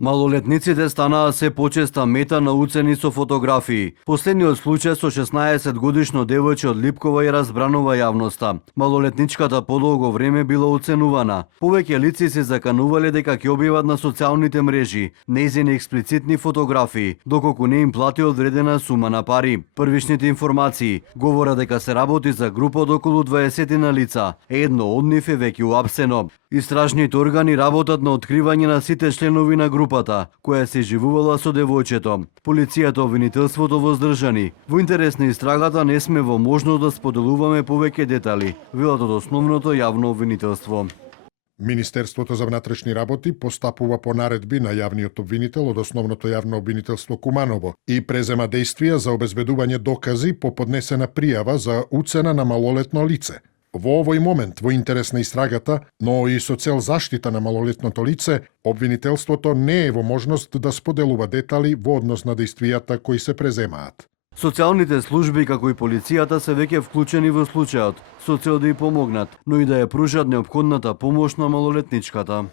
Малолетниците станаа се почеста мета на уцени со фотографии. Последниот случај со 16-годишно девојче од Липкова ја разбранува јавноста. Малолетничката подолго време била оценувана. Повеќе лица се заканувале дека ќе објават на социјалните мрежи нејзини експлицитни фотографии, доколку не им плати одредена сума на пари. Првичните информации говорат дека се работи за група од околу 20 на лица. Едно од нив е веќе уапсено. Истражните органи работат на откривање на сите членови на групата, која се живувала со девојчето. Полицијата обвинителството воздржани. Во интерес на истрагата не сме во можност да споделуваме повеќе детали, велат од основното јавно обвинителство. Министерството за внатрешни работи постапува по наредби на јавниот обвинител од основното јавно обвинителство Куманово и презема действија за обезбедување докази по поднесена пријава за уцена на малолетно лице. Во овој момент, во интерес на истрагата, но и со цел заштита на малолетното лице, обвинителството не е во можност да споделува детали во однос на действијата кои се преземаат. Социјалните служби, како и полицијата, се веќе вклучени во случајот, со цел да ја помогнат, но и да ја пружат неопходната помош на малолетничката.